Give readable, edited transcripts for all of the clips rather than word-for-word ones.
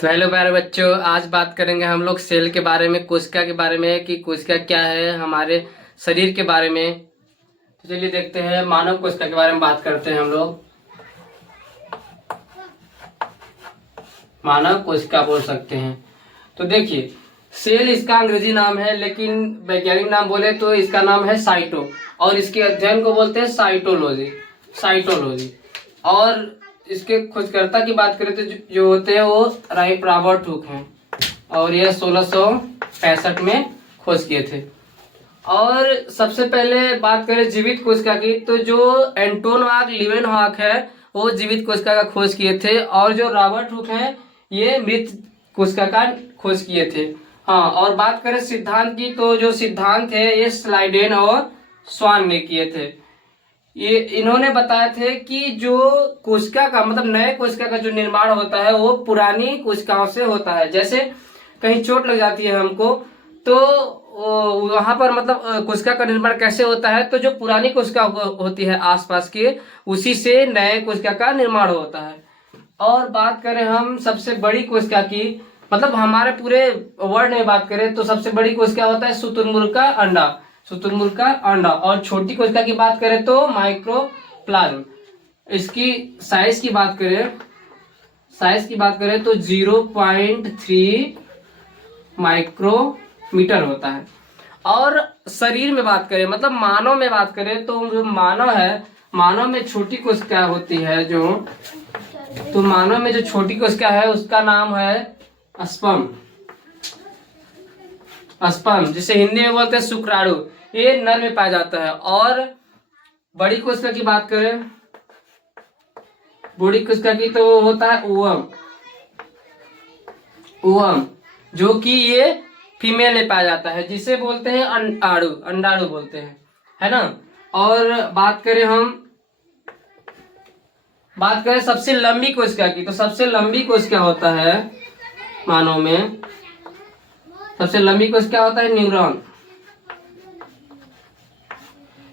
तो हेलो प्यारे बच्चों, आज बात करेंगे हम लोग सेल के बारे में, कोशिका के बारे में कि कोशिका क्या है, हमारे शरीर के बारे में। तो चलिए देखते हैं, मानव कोशिका के बारे में बात करते हैं हम लोग। मानव कोशिका बोल सकते हैं। तो देखिए, सेल इसका अंग्रेजी नाम है, लेकिन वैज्ञानिक नाम बोले तो इसका नाम है साइटो, और इसके अध्ययन को बोलते हैं साइटोलॉजी। साइटोलॉजी। और इसके खोजकर्ता की बात करें तो जो होते हैं वो रॉबर्ट हुक हैं, और ये 1665 में खोज किए थे। और सबसे पहले बात करें जीवित कोशिका की, तो जो एंटोन लीवेनहॉक है वो जीवित कोशिका का खोज किए थे, और जो रॉबर्ट हुक हैं ये मृत कोशिका का खोज किए थे। हाँ, और बात करें सिद्धांत की, तो जो सिद्धांत है ये स्लाइडेन और स्वान ने किए थे। ये इन्होंने बताया थे कि जो कोशिका का मतलब नए कोशिका का जो निर्माण होता है वो पुरानी कोशिकाओं से होता है। जैसे कहीं चोट लग जाती है हमको, तो वहां पर मतलब कोशिका का निर्माण कैसे होता है, तो जो पुरानी कोशिका होती है आसपास के, उसी से नए कोशिका का निर्माण होता है। और बात करें हम सबसे बड़ी कोशिका की, मतलब हमारे पूरे वर्ल्ड में बात करें तो सबसे बड़ी कोशिका होता है शुतुरमुर्ग का अंडा। शुतुरमुर्ग का अंडा। और छोटी कोशिका की बात करें तो माइक्रोप्लाज्म। इसकी साइज की बात करें तो 0.3 माइक्रोमीटर होता है। और शरीर में बात करें, मतलब मानव में बात करें, तो जो मानव है, मानव में छोटी कोशिका होती है जो, तो मानव में जो छोटी कोशिका है उसका नाम है स्पर्म। स्पर्म, जिसे हिंदी में बोलते हैं शुक्राणु, ये नर में पाया जाता है। और बड़ी कोशिका की बात करें, बड़ी कोशिका की तो होता है ओवम। ओवम, जो कि ये फीमेल में पाया जाता है, जिसे बोलते हैं अंडाणु। अंडाणु बोलते हैं, है ना। और बात करें सबसे लंबी कोशिका की, तो सबसे लंबी कोशिका होता है मानव में, सबसे लंबी कोशिका होता है न्यूरॉन।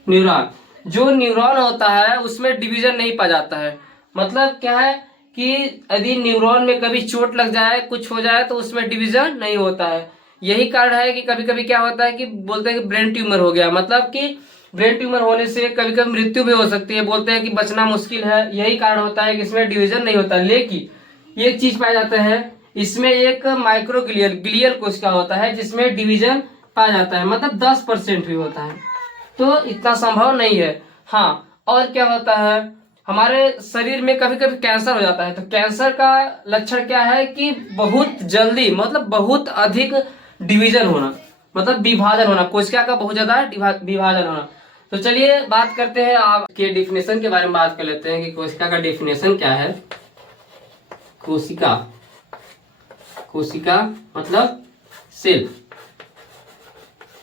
न्यूरॉन, जो न्यूरॉन होता है उसमें डिवीजन नहीं पाया जाता है। मतलब क्या है कि यदि न्यूरॉन में कभी चोट लग जाए, कुछ हो जाए, तो उसमें डिवीजन नहीं होता है। यही कारण है कि कभी कभी क्या होता है कि बोलते हैं कि ब्रेन ट्यूमर हो गया, मतलब कि ब्रेन ट्यूमर होने से कभी कभी मृत्यु भी हो सकती है, बोलते हैं कि बचना मुश्किल है। यही कारण होता है कि इसमें डिवीजन नहीं होता। लेकिन एक चीज पाया जाता है, इसमें एक ग्लियल कोशिका होता है जिसमें डिवीजन पाया जाता है, मतलब 10% भी होता है, तो इतना संभव नहीं है। हाँ, और क्या होता है, हमारे शरीर में कभी कभी कैंसर हो जाता है। तो कैंसर का लक्षण क्या है कि बहुत जल्दी, मतलब बहुत अधिक डिवीजन होना, मतलब विभाजन होना, कोशिका का बहुत ज्यादा विभाजन होना। तो चलिए बात करते हैं आपके डिफिनेशन के बारे में। बात कर लेते हैं कि कोशिका का डिफिनेशन क्या है। कोशिका, कोशिका मतलब सेल,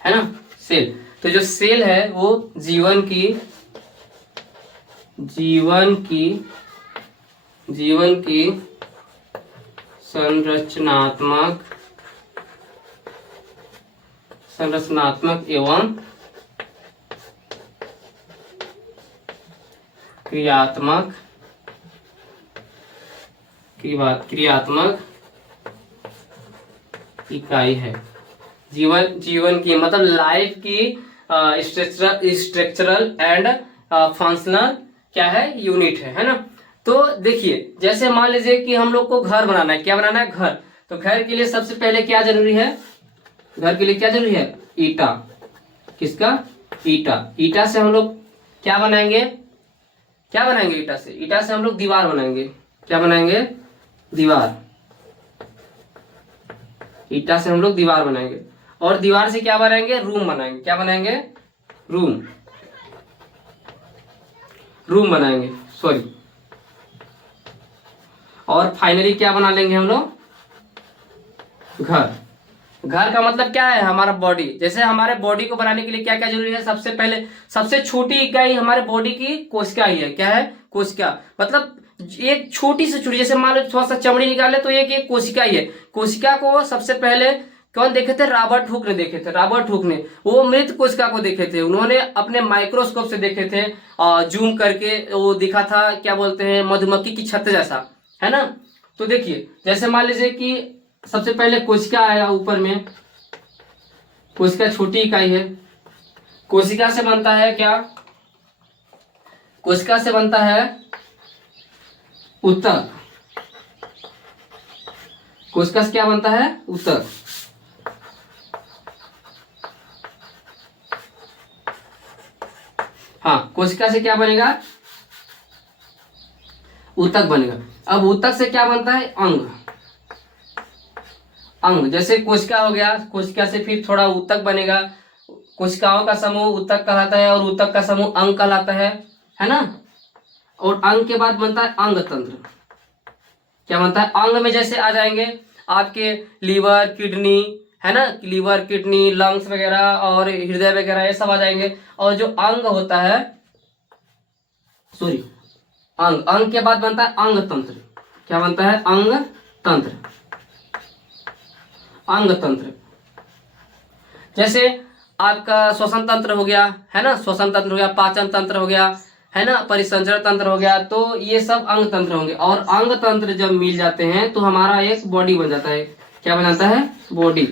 है ना, सेल। तो जो सेल है वो जीवन की संरचनात्मक एवं क्रियात्मक इकाई है। जीवन की मतलब लाइफ की स्ट्रक्चरल एंड फंक्शनल क्या है, यूनिट है ना। तो देखिए, जैसे मान लीजिए कि हम लोग को घर बनाना है। क्या बनाना है? घर। तो घर के लिए सबसे पहले क्या जरूरी है? घर के लिए क्या जरूरी है? ईटा। किसका? ईटा। ईटा से हम लोग क्या बनाएंगे? ईटा से हम लोग दीवार बनाएंगे। क्या बनाएंगे? दीवार। ईटा से हम लोग दीवार बनाएंगे। और दीवार से क्या बनाएंगे? रूम बनाएंगे। क्या बनाएंगे? रूम बनाएंगे, सॉरी। और फाइनली क्या बना लेंगे हम लोग? घर। घर का मतलब क्या है? हमारा बॉडी। जैसे हमारे बॉडी को बनाने के लिए क्या क्या जरूरी है? सबसे पहले सबसे छोटी इकाई हमारे बॉडी की कोशिका ही है। क्या है? कोशिका। मतलब एक छोटी से छोटी, जैसे मान लो थोड़ा सा चमड़ी निकाले तो एक कोशिका ही है। कोशिका को सबसे पहले कौन देखे थे? रॉबर्ट हुक ने देखे थे। रॉबर्ट हुक ने वो मृत कोशिका को देखे थे। उन्होंने अपने माइक्रोस्कोप से देखे थे, जूम करके वो दिखा था, क्या बोलते हैं, मधुमक्खी की छत्ते जैसा, है ना। तो देखिए जैसे मान लीजिए कि सबसे पहले कोशिका आया ऊपर में, कोशिका छोटी इकाई है। कोशिका से बनता है क्या? कोशिका से बनता है ऊतक। कोशिका से क्या बनता है? ऊतक। हाँ, कोशिका से क्या बनेगा? ऊतक बनेगा। अब ऊतक से क्या बनता है? अंग। अंग जैसे कोशिका हो गया, कोशिका से फिर थोड़ा ऊतक बनेगा। कोशिकाओं का समूह ऊतक कहलाता है और ऊतक का समूह अंग कहलाता है ना। और अंग के बाद बनता है अंग तंत्र। क्या बनता है? अंग में जैसे आ जाएंगे आपके लीवर, किडनी, है ना, लीवर, किडनी, लंग्स वगैरह और हृदय वगैरह, ये सब आ जाएंगे। और जो अंग होता है, सॉरी, अंग के बाद बनता है अंग तंत्र। क्या बनता है? अंग तंत्र। अंग तंत्र जैसे आपका श्वसन तंत्र हो गया, है ना, श्वसन तंत्र हो गया, पाचन तंत्र हो गया, है ना, परिसंचरण तंत्र हो गया, तो ये सब अंग तंत्र होंगे। और अंग तंत्र जब मिल जाते हैं तो हमारा एक बॉडी बन जाता है। क्या बन जाता है? बॉडी।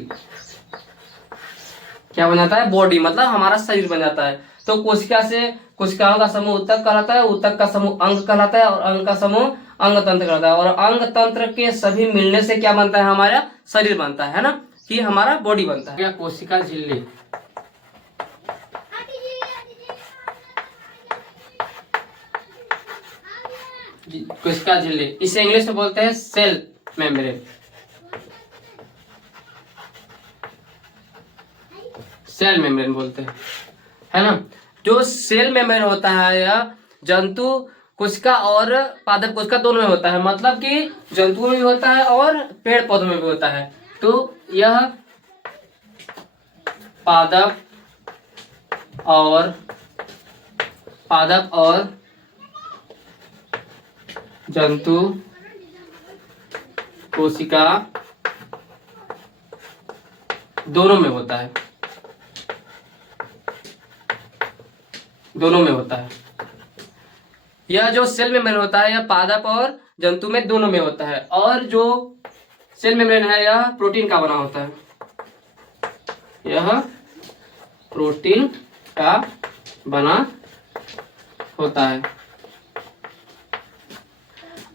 क्या बन जाता है? बॉडी, मतलब हमारा शरीर बन जाता है। तो कोशिका से, कोशिकाओं का समूह ऊतक कहलाता है, ऊतक का समूह अंग कहलाता है और अंग का समूह अंग तंत्र कहलाता है। और अंग तंत्र के सभी मिलने से क्या बनता है? हमारा शरीर बनता है ना, कि हमारा बॉडी बनता है। कोशिका झिल्ली, कोशिका झिल्ली, इसे इंग्लिश में बोलते हैं सेल मेम्ब्रेन। सेल मेम्ब्रेन बोलते हैं, है ना। जो सेल मेम्ब्रेन होता है यह जंतु कोशिका और पादप कोशिका दोनों में होता है। मतलब कि जंतुओं में भी होता है और पेड़ पौधों में भी होता है। तो यह पादप और जंतु कोशिका दोनों में होता है, दोनों में होता है। यह जो सेल मेम्ब्रेन होता है यह पादप और जंतु में दोनों में होता है। और जो सेल मेम्ब्रेन है यह प्रोटीन का बना होता है। यह प्रोटीन का बना होता है।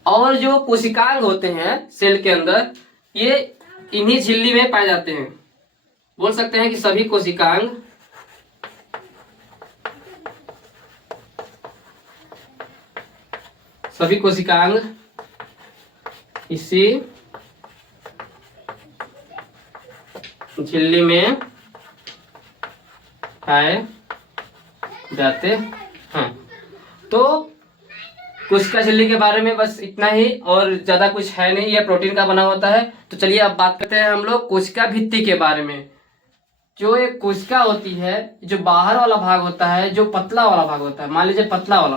और जो कोशिकांग होते हैं सेल के अंदर, ये इन्हीं झिल्ली में पाए जाते हैं। बोल सकते हैं कि सभी कोशिकांग इसी झिल्ली में पाए जाते हैं। तो कोशिका झिल्ली के बारे में बस इतना ही, और ज्यादा कुछ है नहीं। यह प्रोटीन का बना होता है। तो चलिए अब बात करते हैं हम लोग कोशिका भित्ति के बारे में। जो एक कोशिका होती है, जो बाहर वाला भाग होता है, जो पतला वाला भाग होता है, मान लीजिए पतला होता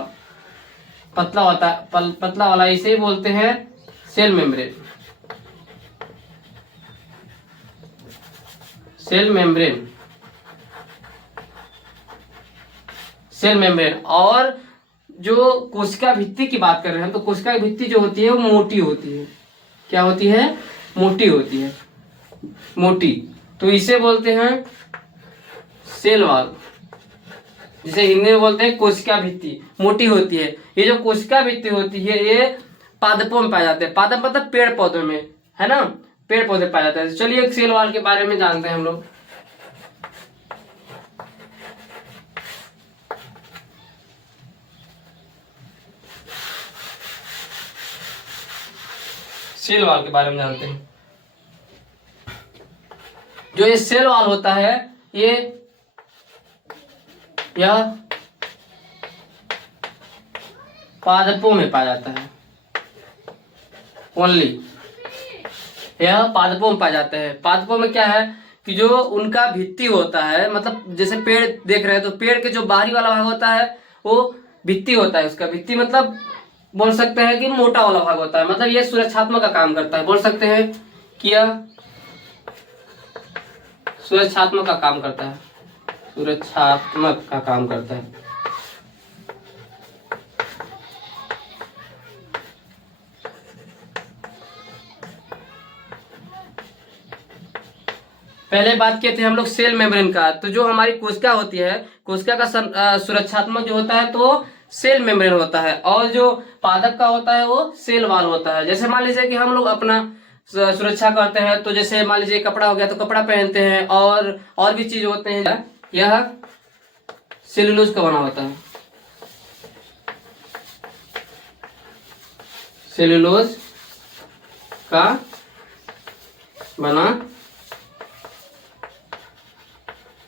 है, पतला वाला, इसे बोलते हैं सेल मेम्ब्रेन। Cell membrane. और जो कोशिका भित्ति की बात कर रहे हैं, तो कोशिका भित्ति जो होती है वो मोटी होती है। क्या होती है? मोटी होती है, मोटी। तो इसे बोलते हैं सेल वॉल, जिसे हिंदी में बोलते हैं कोशिका भित्ति। मोटी होती है। ये जो कोशिका भित्ति होती है ये पादपों में पाए जाते हैं। पादप मतलब पेड़ पौधों में, है ना, पेड़ पौधे पाए जाते हैं। चलिए एक सेल वॉल के बारे में जानते हैं हम लोग। सेल वॉल के बारे में जानते हैं। जो ये सेल वॉल होता है यह पादपों में पाया जाता है। ओनली यह पादपों में पाया जाता है। पादपों में क्या है कि जो उनका भित्ति होता है, मतलब जैसे पेड़ देख रहे हैं तो पेड़ के जो बाहरी वाला भाग होता है वो भित्ति होता है। उसका भित्ति मतलब बोल सकते हैं कि मोटा वाला भाग होता है। मतलब ये सुरक्षात्मक का काम करता है। बोल सकते हैं कि यह सुरक्षात्मक का काम करता है। सुरक्षात्मक का काम करता है। पहले बात किए थे हम लोग सेल मेम्ब्रेन का। तो जो हमारी कोशिका होती है, कोशिका का सुरक्षात्मक जो होता है तो सेल मेम्ब्रेन होता है, और जो पादप का होता है वो सेल वॉल होता है। जैसे मान लीजिए कि हम लोग अपना सुरक्षा करते हैं, तो जैसे मान लीजिए कपड़ा हो गया तो कपड़ा पहनते हैं, और भी चीज होते हैं। यह सेलुलोज का बना होता है, सेलुलोज का बना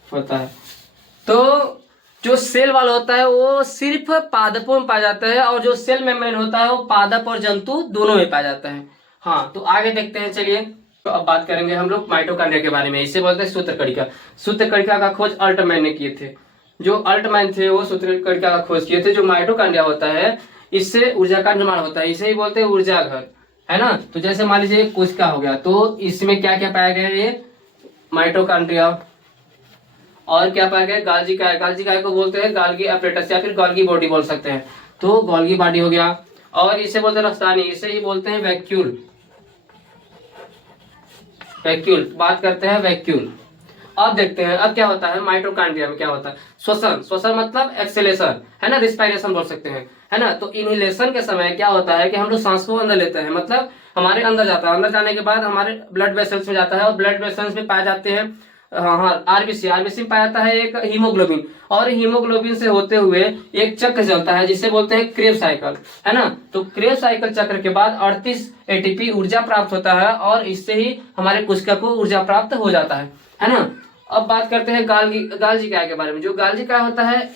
होता है। तो जो सेल वाल होता है वो सिर्फ पादपों में पाया जाता है, और जो सेल मेम्ब्रेन होता है वो पादप और जंतु दोनों में पाया जाता है। हाँ, तो आगे देखते हैं। चलिए, तो अब बात करेंगे हम लोग माइटोकॉन्ड्रिया के बारे में। इसे बोलते हैं सूत्रकणिका। सूत्रकणिका का खोज अल्टमैन ने किए थे। जो अल्टमैन थे वो सूत्रकणिका का खोज किए थे। जो माइटोकॉन्ड्रिया होता है इससे ऊर्जा का निर्माण होता है, इसे ही बोलते हैं ऊर्जा घर, है ना। तो जैसे मान लीजिए कोशिका हो गया, तो इसमें क्या क्या पाया गया, ये माइटोकॉन्ड्रिया, और क्या पाया गया, गाल्गी काय। गाल्गी काय को बोलते हैं गाल्गी अपरेटस, या फिर गाल्गी बॉडी बोल सकते हैं। तो गाल्गी बॉडी हो गया, और इसे बोलते हैं रफ्तानी, इसे ही बोलते हैं वैक्यूल। वैक्यूल बात करते हैं, वैक्यूल। अब देखते हैं अब क्या होता है माइटोकॉन्ड्रिया में, क्या होता है श्वसन। श्वसन मतलब एक्सेलेशन, है ना, रिस्पायरेशन बोल सकते हैं, है ना। तो इनहेलेशन के समय क्या होता है कि हम लोग सांस को अंदर लेते हैं, मतलब हमारे अंदर जाता है, अंदर जाने के बाद हमारे ब्लड वेसल्स में जाता है, और ब्लड वेसल्स में पाए जाते हैं, हाँ हाँ, आरबीसी। आरबीसी में पाया जाता है एक हीमोग्लोबिन, और हीमोग्लोबिन से होते हुए एक चक्र चलता है जिसे बोलते हैं क्रेब साइकिल, है ना। तो क्रेब साइकिल चक्र के बाद 38 एटीपी ऊर्जा प्राप्त होता है, और इससे ही हमारे कोशिका को ऊर्जा प्राप्त हो जाता है ना। अब बात करते हैं गाल्गी काय के बारे में। जो गाल्गी काय होता है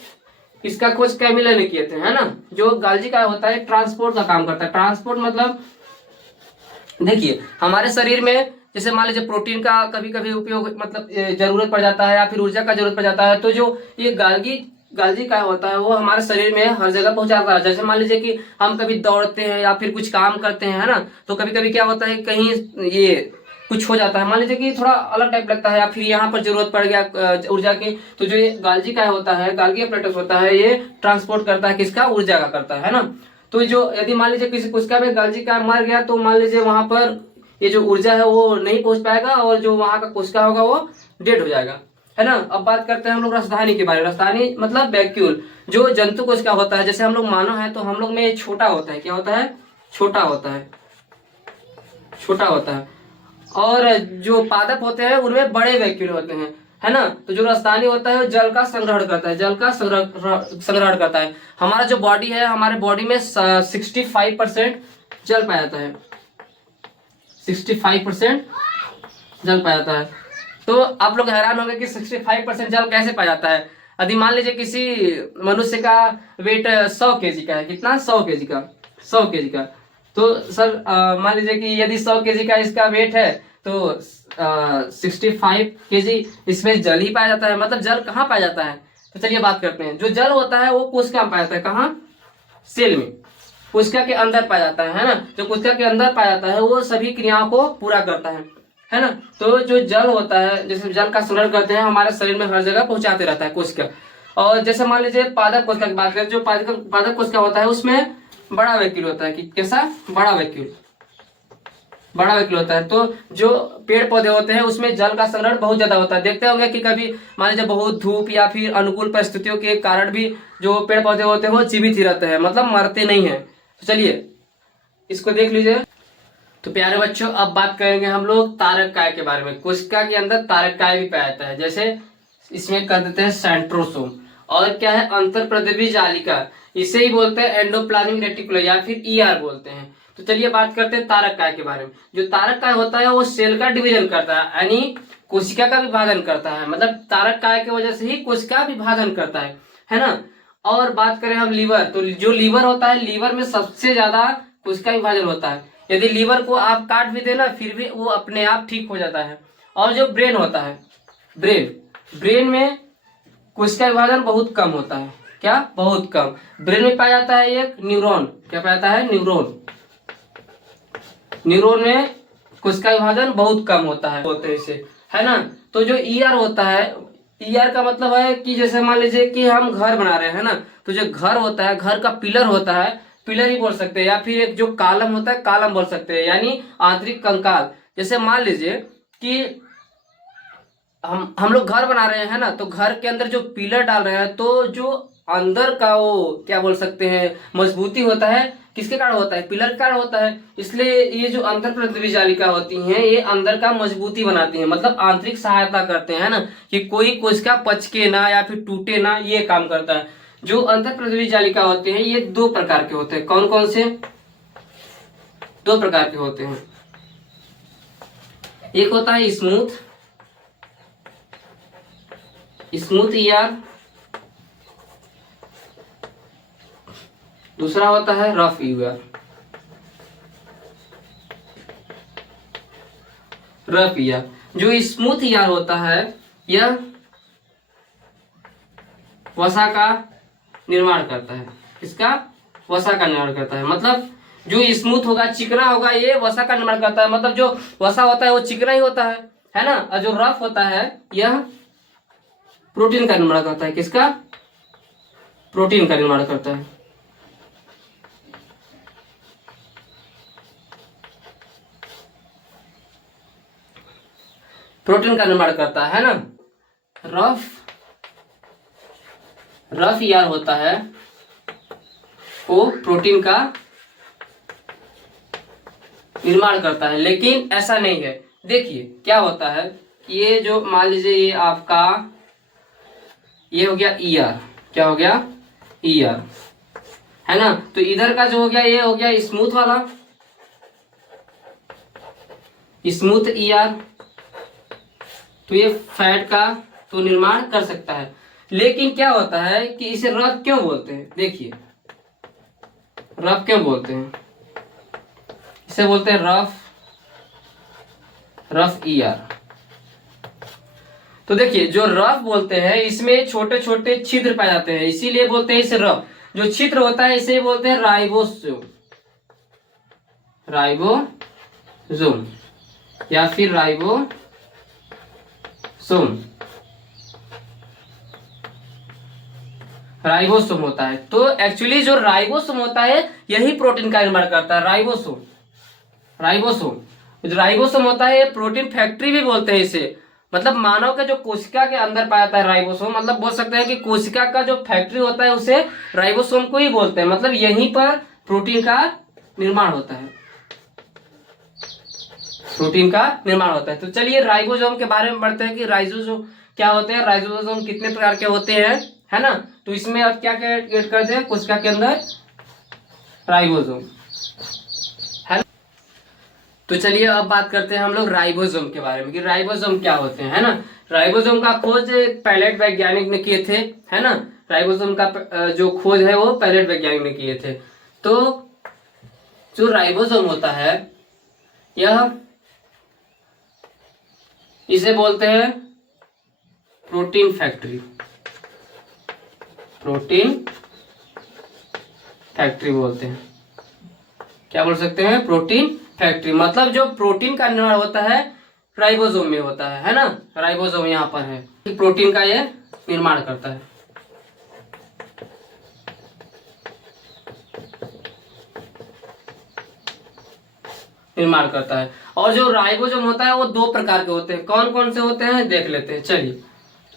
इसका खोज कैमिलर ने किए थे, है ना। जो गाल्गी काय होता है ट्रांसपोर्ट का काम करता है। ट्रांसपोर्ट मतलब देखिए हमारे शरीर में जैसे मान लीजिए प्रोटीन का कभी कभी उपयोग, मतलब जरूरत पड़ जाता है, या फिर ऊर्जा का जरूरत पड़ जाता है, तो जो ये गाल्गी काय होता है वो हमारे शरीर में हर जगह पहुंचाता है। जैसे मान लीजिए कि हम कभी दौड़ते हैं या फिर कुछ काम करते हैं, है ना, तो कभी कभी क्या होता है कहीं ये कुछ हो जाता है, मान लीजिए कि थोड़ा अलग टाइप लगता है, या फिर यहाँ पर जरूरत पड़ गया ऊर्जा की, तो जो ये गाल्गी काय होता है, गाल्गी अपरेटस होता है, ये ट्रांसपोर्ट करता है, किसका, ऊर्जा का करता है ना। तो जो यदि मान लीजिए किसी कोशिका में गाल्गी काय मर गया, तो मान लीजिए वहां पर ये जो ऊर्जा है वो नहीं पहुंच पाएगा, और जो वहां का कोशिका होगा वो डेड हो जाएगा, है ना। अब बात करते हैं हम लोग राजधानी के बारे में। राजधानी मतलब वैक्यूल। जो जंतु कोशिका होता है, जैसे हम लोग मानव है तो हम लोग में छोटा होता है, क्या होता है, छोटा होता है, छोटा होता है। और जो पादप होते हैं उनमें बड़े वैक्यूल होते हैं, है ना। तो जो राजधानी होता है वो जल का संग्रहण करता है, जल का संग्रहण करता है। हमारा जो बॉडी है, हमारे बॉडी में 65% जल पाया जाता है, 65% जल पाया जाता है। तो आप लोग हैरान होंगे कि 65% जल कैसे पाया जाता है। यदि मान लीजिए किसी मनुष्य का वेट 100 केजी का है, कितना, 100 केजी का, 100 केजी का, तो सर मान लीजिए कि यदि 100 केजी का इसका वेट है, तो 65 केजी इसमें जल ही पाया जाता है। मतलब जल कहाँ पाया जाता है, तो चलिए बात करते हैं। जो जल होता है वो कोशिका में पाया जाता है, कहाँ, सेल में, कोशिका के अंदर पाया जाता है ना। जो कोशिका के अंदर पाया जाता है वो सभी क्रियाओं को पूरा करता है ना। तो जो जल होता है, जैसे जल का संग्रहण करते हैं, हमारे शरीर में हर जगह पहुंचाते रहता है कोशिका। और जैसे मान लीजिए पादप कोशिका की बात करें, जो पादप कोशिका होता है उसमें बड़ा वैक्यूल होता है, कि कैसा, बड़ा वैक्यूल, बड़ा वैक्यूल होता है। तो जो पेड़ पौधे होते हैं उसमें जल का संग्रहण बहुत ज्यादा होता है। देखते होंगे कि कभी मान लीजिए बहुत धूप या फिर अनुकूल परिस्थितियों के कारण भी जो पेड़ पौधे होते हैं वो जीवित ही रहते हैं, मतलब मरते नहीं है। तो चलिए इसको देख लीजिए। तो प्यारे बच्चों अब बात करेंगे हम लोग तारक काय के बारे में। कोशिका के अंदर तारक काय भी पाया जाता है, जैसे इसमें कर देते हैं सेंट्रोसोम। और क्या है, अंतर प्रद्रवी जालिका, इसे ही बोलते हैं एंडोप्लाज्मिक रेटिकुलम, या फिर ईआर बोलते हैं। तो चलिए बात करते हैं तारक काय के बारे में। जो तारक काय होता है वो सेल का डिवीजन करता है, यानी कोशिका का विभाजन करता है। मतलब तारक काय की वजह से ही कोशिका विभाजन करता है ना। और बात करें हम लीवर, तो जो लीवर होता है, लीवर में सबसे ज्यादा कोशिका विभाजन होता है। यदि लीवर को आप काट भी देना फिर भी वो अपने आप ठीक हो जाता है। और जो ब्रेन होता है, ब्रेन में कोशिका विभाजन बहुत कम होता है, क्या, बहुत कम। ब्रेन में पाया जाता है एक न्यूरॉन, क्या पाया जाता है, न्यूरॉन। न्यूरॉन में कोशिका विभाजन बहुत कम होता है, बोलते हैं इसे, है ना। तो जो ईआर होता है, ईआर का मतलब है कि जैसे मान लीजिए कि हम घर बना रहे हैं ना, तो जो घर होता है, घर का पिलर होता है, पिलर ही बोल सकते हैं, या फिर एक जो कालम होता है, कालम बोल सकते हैं, यानी आंतरिक कंकाल। जैसे मान लीजिए कि हम लोग घर बना रहे हैं ना, तो घर के अंदर जो पिलर डाल रहे हैं, तो जो अंदर का वो क्या बोल सकते हैं मजबूती होता है, किसके कारण होता है? पिलर के कारण होता है। इसलिए ये जो अंतर प्रतिद्वंदी जालिका होती हैं, ये अंदर का मजबूती बनाती हैं, मतलब आंतरिक सहायता करते हैं ना, कि कोई कोशिका पचके ना या फिर टूटे ना, ये काम करता है। जो अंतर प्रतिद्वंदी जालिका होते हैं ये दो प्रकार के होते हैं। कौन कौन से? दो प्रकार के होते हैं। एक होता है स्मूथ ईआर, दूसरा होता है रफ ईआर। रफ ईआर, जो स्मूथ ईआर होता है यह वसा का निर्माण करता है। इसका वसा का निर्माण करता है, मतलब जो स्मूथ होगा, चिकना होगा, ये वसा का निर्माण करता है। मतलब जो वसा होता है वो चिकना ही होता है ना। और जो रफ होता है यह प्रोटीन का निर्माण करता है। किसका? प्रोटीन का निर्माण करता है। प्रोटीन का निर्माण करता है ना। रफ ईआर होता है वो प्रोटीन का निर्माण करता है, लेकिन ऐसा नहीं है। देखिए क्या होता है कि ये जो मान लीजिए ये आपका ये हो गया ईआर, क्या हो गया? ईआर, है ना। तो इधर का जो हो गया ये हो गया स्मूथ वाला, स्मूथ ईआर। तो ये फैट का तो निर्माण कर सकता है, लेकिन क्या होता है कि इसे रफ क्यों बोलते हैं? देखिए रफ क्यों बोलते हैं? इसे बोलते हैं रफ ईआर। तो देखिए जो रफ बोलते हैं इसमें छोटे छोटे छिद्र पाए जाते हैं, इसीलिए बोलते हैं इसे रफ। जो छिद्र होता है इसे बोलते हैं राइबोसोम, राइबोसोम या फिर राइबोसोम। राइबोसोम होता है। तो एक्चुअली जो राइबोसोम होता है यही प्रोटीन का निर्माण करता है। राइबोसोम जो राइबोसोम होता है, ये प्रोटीन फैक्ट्री भी बोलते हैं इसे। मतलब मानव के जो कोशिका के अंदर पाया जाता है राइबोसोम, मतलब बोल सकते हैं कि कोशिका का जो फैक्ट्री होता है उसे राइबोसोम को ही बोलते हैं। मतलब यहीं पर प्रोटीन का निर्माण होता है, प्रोटीन का निर्माण होता है। तो चलिए राइबोसोम के बारे में पढ़ते हैं कि राइबोसोम क्या होते हैं, राइबोसोम कितने प्रकार के होते हैं, है ना। तो इसमें अब क्या क्या ऐड करते हैं कोशिका के अंदर? राइबोसोम, है ना। तो चलिए अब बात करते हैं हम लोग राइबोसोम के बारे में कि राइबोसोम क्या होते हैं, है ना। राइबोसोम का खोज पैलेट वैज्ञानिक ने किए थे, है ना। राइबोसोम का जो खोज है वो पैलेट वैज्ञानिक ने किए थे। तो जो राइबोसोम होता है यह, इसे बोलते हैं प्रोटीन फैक्ट्री, प्रोटीन फैक्ट्री बोलते हैं। क्या बोल सकते हैं? Protein factory. मतलब जो प्रोटीन का निर्माण होता है राइबोसोम में होता है ना। राइबोसोम यहाँ पर है, प्रोटीन का ये निर्माण करता है। निर्माण करता है। और जो राइबोसोम होता है वो दो प्रकार के होते हैं। कौन कौन से होते हैं देख लेते हैं, चलिए।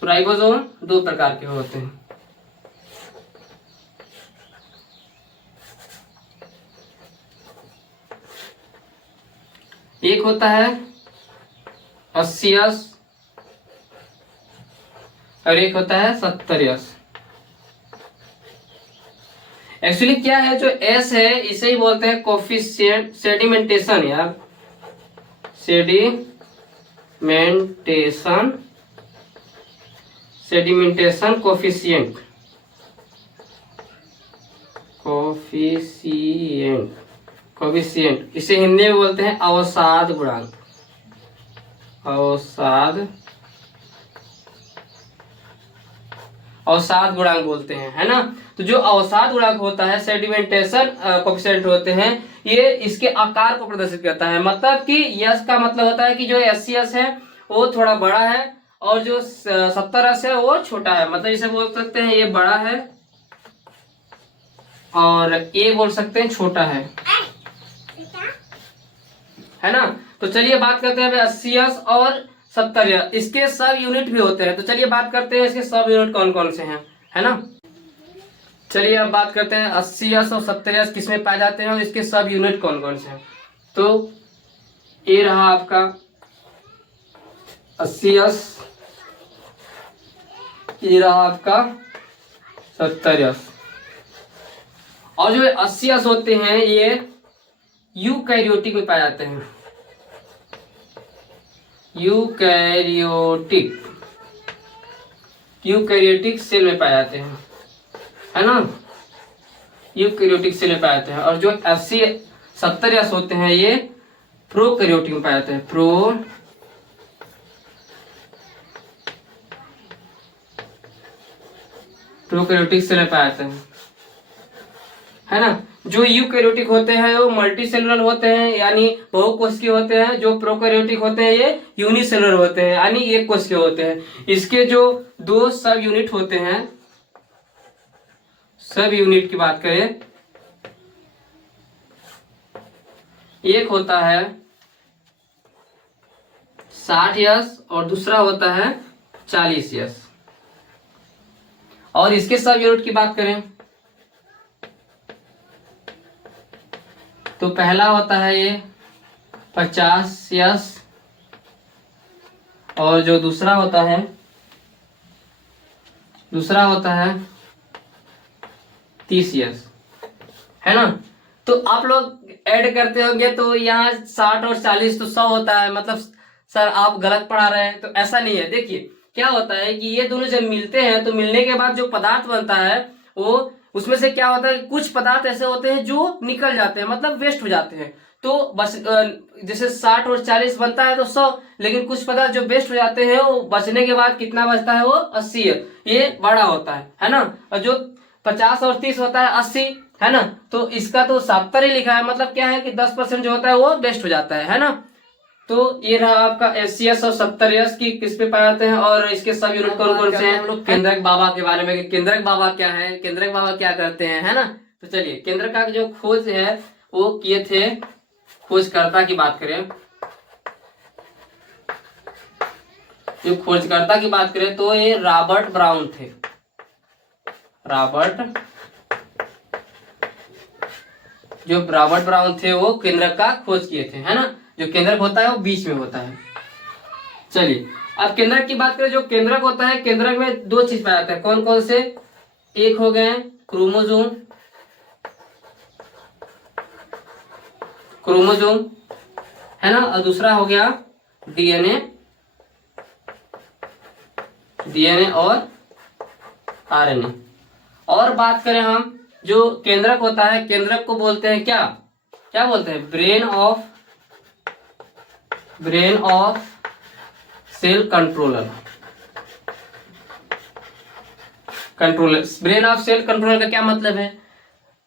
तो राइबोसोम दो प्रकार के होते हैं। एक होता है 80S और एक होता है 70S। एक्चुअली क्या है, जो एस है इसे ही बोलते हैं कोफिशिएंट सेडिमेंटेशन यार, सेडिमेंटेशन कोफिशिएंट, कोफिशिएंट इसे हिंदी में बोलते हैं अवसाद गुणांक, अवसाद गुणांक बोलते हैं, है ना। तो जो अवसाद गुणांक होता है, सेडिमेंटेशन कोफिशिएंट होते हैं, ये इसके आकार को प्रदर्शित करता है। मतलब कि यस का मतलब होता है कि जो 80S है वो थोड़ा बड़ा है और जो 70S है वो छोटा है। मतलब इसे बोल सकते हैं ये बड़ा है और ये बोल सकते हैं छोटा है ना। तो चलिए बात करते हैं 80S और 70 इसके सब यूनिट भी होते हैं। तो चलिए बात करते हैं इसके सब यूनिट कौन कौन से हैं, है ना। चलिए अब बात करते हैं 80s और 70s किस में पाए जाते हैं और इसके सब यूनिट कौन कौन से हैं। तो ये रहा आपका 80s, ये रहा आपका 70s। और जो 80s होते हैं ये यूकैरियोटिक में पाए जाते हैं, यूकैरियोटिक सेल में पाए जाते हैं, है ना। यूकैरियोटिक सेल में पाए जाते हैं। और जो 70s होते हैं ये प्रोकैरियोटिक में पाए जाते हैं, प्रोकैरियोटिक सेल में पाए जाते हैं, है ना। जो यूकैरियोटिक होते हैं वो मल्टी सेलुलर होते हैं यानी बहुकोशिकीय होते हैं। जो प्रोकैरियोटिक होते हैं ये यूनिसेलुलर होते हैं यानी एक कोशिकीय होते हैं। इसके जो दो सब यूनिट होते हैं, सब यूनिट की बात करें, एक होता है 60s और दूसरा होता है 40s। और इसके सब यूनिट की बात करें तो पहला होता है ये 50s और जो दूसरा होता है 30s, है ना। तो आप लोग ऐड करते होंगे तो यहाँ 60 और 40 तो 100 होता है, मतलब सर आप गलत पढ़ा रहे हैं। तो ऐसा नहीं है। देखिए क्या होता है कि ये दोनों जब मिलते हैं तो मिलने के बाद जो पदार्थ बनता है वो उसमें से क्या होता है कि कुछ पदार्थ ऐसे होते हैं जो निकल जाते हैं, मतलब वेस्ट हो जाते हैं। तो बस जैसे 60 और 40 बनता है तो 100, लेकिन कुछ पदार्थ जो वेस्ट हो जाते हैं वो बचने के बाद कितना बचता है वो 80 है, ये बड़ा होता है ना। और जो 50 और 30 होता है 80, है ना। तो इसका तो 70 ही लिखा है, मतलब क्या है कि 10% जो होता है वो वेस्ट हो जाता है ना। तो ये रहा आपका 80s और 70s की किस पे पाए जाते हैं और इसके सब यूनिट कौन कौन से हैं। हम लोग केंद्रक बाबा के बारे में, केंद्रक बाबा क्या है, केंद्रक बाबा क्या करते हैं, है ना। तो चलिए केंद्रक का जो खोज है वो किए थे, खोजकर्ता की बात करें, जो खोजकर्ता की बात करें तो ये रॉबर्ट ब्राउन थे। रॉबर्ट ब्राउन थे वो केंद्रक का खोज किए थे, है ना। जो केंद्रक होता है वो बीच में होता है। चलिए अब केंद्रक की बात करें। जो केंद्रक होता है, केंद्रक में दो चीज पाया जाता है, कौन कौन से, एक हो गए क्रोमोसोम, है ना, और दूसरा हो गया डीएनए और आरएनए। और बात करें हम, जो केंद्रक होता है, केंद्रक को बोलते हैं क्या बोलते हैं, brain of cell controller. Brain of cell controller का क्या मतलब है।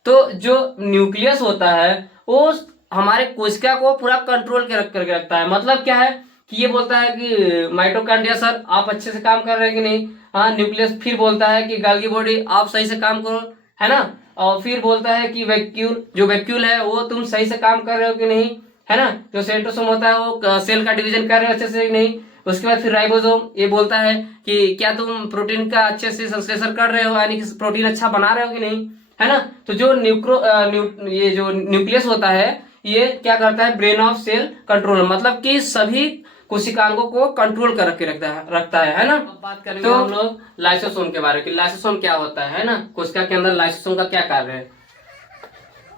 तो जो न्यूक्लियस होता है वो हमारे कोशिका को पूरा कंट्रोल करके रखता है। मतलब क्या है कि ये बोलता है कि माइटोकॉन्ड्रिया सर आप अच्छे से काम कर रहे हैं कि नहीं, हाँ। न्यूक्लियस फिर बोलता है कि गोल्गी बॉडी आप सही से काम करो, है ना। और फिर बोलता है कि वैक्यूल है वो तुम सही से काम कर रहे हो कि नहीं, है ना। जो सेंट्रोसोम होता है वो सेल का डिवीजन कर रहे हो अच्छे से कि नहीं। उसके बाद फिर राइबोसोम ये बोलता है कि क्या तुम प्रोटीन का अच्छे से संश्लेषण कर रहे हो, यानी कि प्रोटीन अच्छा बना रहे हो कि नहीं, है ना। तो जो ये जो न्यूक्लियस होता है ये क्या करता है, ब्रेन ऑफ सेल कंट्रोलर, मतलब कि सभी कोशिकांगों को कंट्रोल कर के रखता है ना। अब बात करेंगे तो हम लोग लाइसोसोम के बारे में। लाइसोसोम क्या होता है ना, कोशिका के अंदर लाइसोसोम का क्या कार्य है,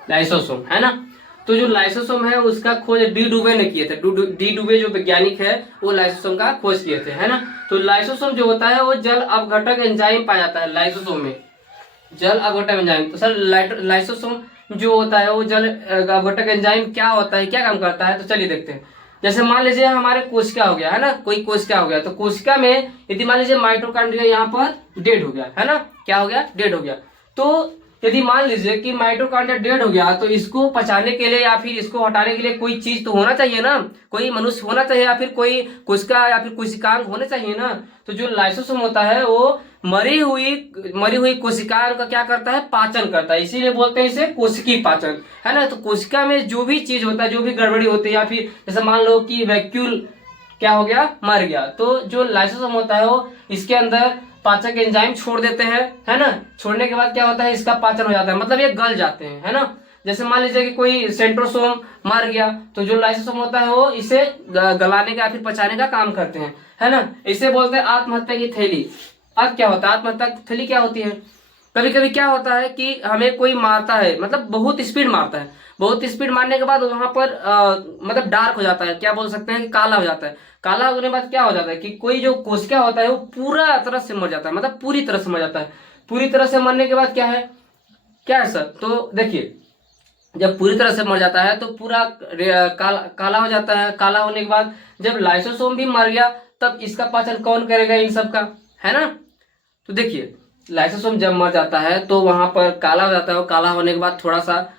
लाइसोसोम, है ना। तो जो लाइसोसोम है उसका खोज डी डुबे ने किए थे। डी डुबे जो वैज्ञानिक है वो लाइसोसोम का खोज किए थे, है ना। तो लाइसोसोम जो होता है वो जल अपघटक एंजाइम पाया जाता है लाइसोसोम में, जल अपघटक एंजाइम। तो सर लाइसोसोम जो होता है वो जल अपघटक एंजाइम क्या होता है, क्या काम करता है, तो चलिए देखते हैं। जैसे मान लीजिए हमारे कोशिका हो गया, है ना, कोई कोशिका हो गया, तो कोशिका में यदि मान लीजिए माइटोकॉन्ड्रिया यहाँ पर डेड हो गया, है ना, क्या हो गया, डेड हो गया। तो यदि मान लीजिए कि माइटोकॉन्ड्रिया डेड हो गया तो इसको पचाने के लिए या फिर इसको हटाने के लिए कोई चीज तो होना चाहिए ना, कोई मनुष्य होना चाहिए या फिर कोई कोशिका या फिर कोशिकांग होने चाहिए ना। तो जो लाइसोसोम होता है वो मरी हुई कोशिकाओं का क्या करता है, पाचन करता है, इसीलिए बोलते हैं इसे कोशिकीय पाचन, है ना। तो कोशिका में जो भी चीज होता है, जो भी गड़बड़ी होती है, या फिर जैसे मान लो कि वैक्यूल क्या हो गया, मर गया। तो जो लाइसोसोम होता है वो इसके अंदर पाचक एंजाइम छोड़ देते हैं, है ना। छोड़ने के बाद क्या होता है, इसका पाचन हो जाता है, मतलब ये गल जाते हैं, है ना। जैसे मान लीजिए कि कोई सेंट्रोसोम मर गया तो जो लाइसोसोम होता है वो इसे गलाने का फिर पचाने का काम करते हैं, है ना। इसे बोलते हैं आत्महत्या की थैली। अब क्या होता है, आत्महत्या की थैली क्या होती है, कभी कभी क्या होता है कि हमें कोई मारता है, मतलब बहुत स्पीड मारता है, बहुत स्पीड मारने के बाद वहां पर मतलब डार्क हो जाता है, क्या बोल सकते हैं कि काला हो जाता है। काला होने के बाद क्या हो जाता है कि कोई जो कोशिका होता है वो पूरा तरह से मर जाता है, मतलब पूरी तरह से मर जाता है। पूरी तरह से मरने के बाद क्या है सर, तो देखिए जब पूरी तरह से मर जाता है तो पूरा काला हो जाता है। काला होने के बाद जब लाइसोसोम भी मर गया तब इसका पाचन कौन करेगा, इन सब का, है ना। तो देखिए लाइसोसोम जब मर जाता है तो वहां पर काला हो जाता है, और काला होने के बाद थोड़ा सा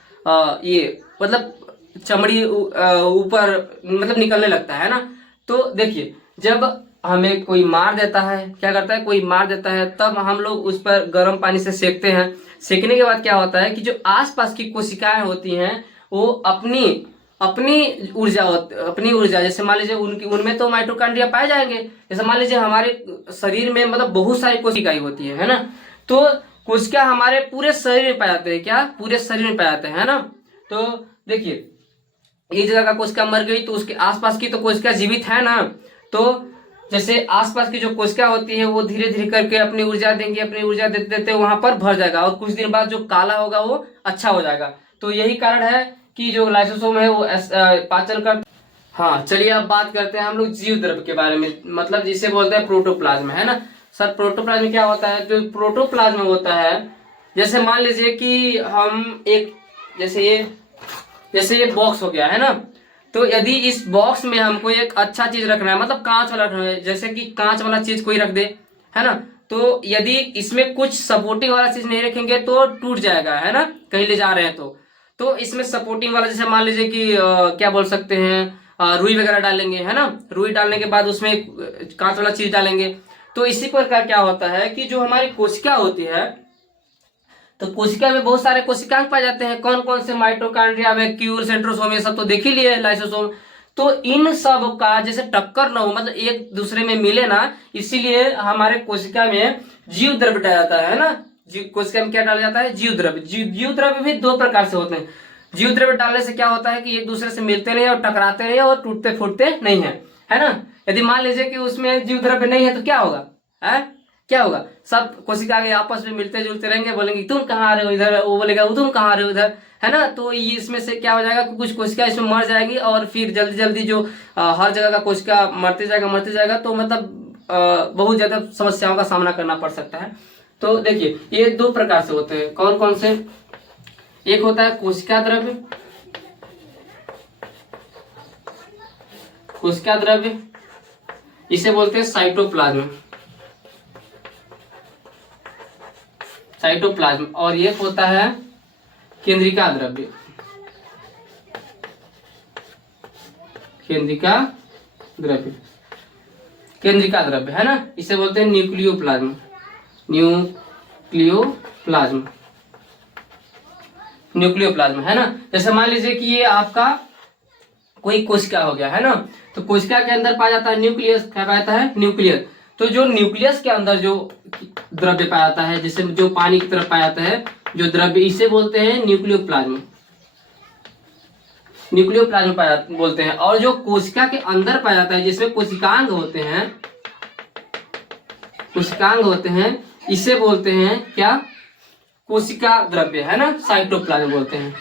ये मतलब चमड़ी ऊपर मतलब निकलने लगता है ना। तो देखिए जब हमें कोई मार देता है, क्या करता है, कोई मार देता है, तब हम लोग उस पर गर्म पानी से सेकते हैं। सेकने के बाद क्या होता है कि जो आसपास की कोशिकाएं होती हैं वो अपनी अपनी ऊर्जा जैसे मान लीजिए उनकी उनमें तो माइटोकॉन्ड्रिया पाए जाएंगे। जैसे मान लीजिए हमारे शरीर में मतलब बहुत सारी कोशिकाएं होती है ना। तो कोशिका हमारे पूरे शरीर में पाए जाते हैं, क्या, पूरे शरीर में पाए जाते हैं, है ना। तो देखिए एक जगह का कोशिका मर गई तो उसके आसपास की तो कोशिका जीवित है ना। तो जैसे आसपास की जो कोशिका होती है वो धीरे धीरे करके अपनी ऊर्जा देंगे, अपनी ऊर्जा देते देते वहां पर भर जाएगा, और कुछ दिन बाद जो काला होगा वो अच्छा हो जाएगा। तो यही कारण है कि जो लाइसोसोम है वो पाचन कर। हाँ चलिए अब बात करते हैं हम लोग जीव द्रव्य के बारे में, मतलब जिसे बोलते हैं प्रोटोप्लाज्म, है ना। सर प्रोटोप्लाज्म क्या होता है, जो प्रोटोप्लाज्म होता है, जैसे मान लीजिए कि हम एक जैसे ये बॉक्स हो गया, है ना। तो यदि इस बॉक्स में हमको एक अच्छा चीज रखना है, मतलब कांच वाला रखना है, जैसे कि कांच वाला चीज कोई रख दे, है ना। तो यदि इसमें कुछ सपोर्टिंग वाला चीज नहीं रखेंगे तो टूट जाएगा, है ना, कहीं ले जा रहे हैं तो इसमें सपोर्टिंग वाला जैसे मान लीजिए कि क्या बोल सकते हैं, रुई वगैरह डालेंगे, है ना। रुई डालने के बाद उसमें कांच वाला चीज डालेंगे। तो इसी प्रकार क्या होता है कि जो हमारी कोशिका होती है, तो कोशिका में बहुत सारे कोशिकांग पाए जाते हैं, कौन कौन से, माइटोकॉन्ड्रिया, वैक्यूल, सेंट्रोसोम, ये सब तो देख ही लिए, लाइसोसोम। तो इन सब का जैसे टक्कर ना हो, मतलब एक दूसरे में मिले ना, इसीलिए हमारे कोशिका में जीव द्रव्य डाला जाता है ना। कोशिका में क्या डाला जाता है, जीव द्रव्य। जीव द्रव्य भी दो प्रकार से होते हैं। जीव द्रव्य डालने से क्या होता है कि एक दूसरे से मिलते नहीं और टकराते नहीं और टूटते फूटते नहीं है ना। यदि मान लीजिए कि उसमें जीव द्रव्य नहीं है तो क्या होगा, है क्या होगा, सब कोशिका के आपस में मिलते जुलते रहेंगे, बोलेंगे तुम कहाँ आ रहे हो इधर, वो बोलेगा वो तुम कहाँ आ रहे हो इधर, है ना। तो ये इसमें से क्या हो जाएगा कि कुछ कोशिका इसमें मर जाएगी, और फिर जल्दी जल्दी जो हर जगह का कोशिका मरते जाएगा, तो मतलब बहुत ज्यादा समस्याओं का सामना करना पड़ सकता है। तो देखिए ये दो प्रकार से होते हैं, कौन कौन से, एक होता है कोशिका द्रव्य, कोशिका द्रव्य इसे बोलते हैं साइटोप्लाज्म, साइटोप्लाज्म, और ये होता है केंद्रिका द्रव्य, केंद्रिका द्रव्य, केंद्रिका द्रव्य, है ना। इसे बोलते हैं न्यूक्लियोप्लाज्म, न्यूक्लियोप्लाज्म, न्यूक्लियोप्लाज्म, है ना। जैसे मान लीजिए कि ये आपका कोई कोशिका हो गया, है ना। तो कोशिका के अंदर पाया जाता है न्यूक्लियस, क्या पाया जाता है, न्यूक्लियस। तो जो न्यूक्लियस के अंदर जो द्रव्य पाया जाता है, जैसे जो पानी की तरफ पाया जाता है जो द्रव्य, इसे बोलते हैं न्यूक्लियोप्लाज्म, न्यूक्लियोप्लाज्म पाया बोलते हैं। और जो कोशिका के अंदर पाया जाता है जिसमें कोशिकांग होते हैं, कोशिकांग होते हैं, इसे बोलते हैं क्या, कोशिका द्रव्य, है ना, साइटोप्लाज्म बोलते हैं,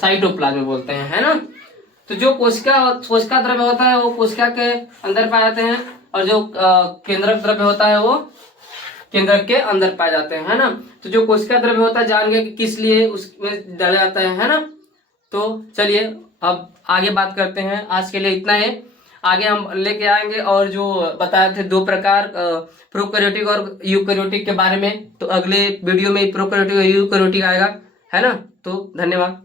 साइटोप्लाज्म बोलते हैं, है ना। तो जो कोशिका द्रव्य होता है वो कोशिका के अंदर पाए जाते हैं, और जो केंद्रक द्रव्य होता है वो केंद्रक के अंदर पाए जाते हैं, है ना। तो जो कोशिका द्रव्य होता है जान गए कि किस लिए उसमें डाला जाता है ना। तो चलिए अब आगे बात करते हैं, आज के लिए इतना है, आगे हम लेके आएंगे और जो बताए थे दो प्रकार प्रोकैरियोटिक और यूकैरियोटिक के बारे में, तो अगले वीडियो में प्रोकैरियोटिक और यूकैरियोटिक आएगा, है ना। तो धन्यवाद।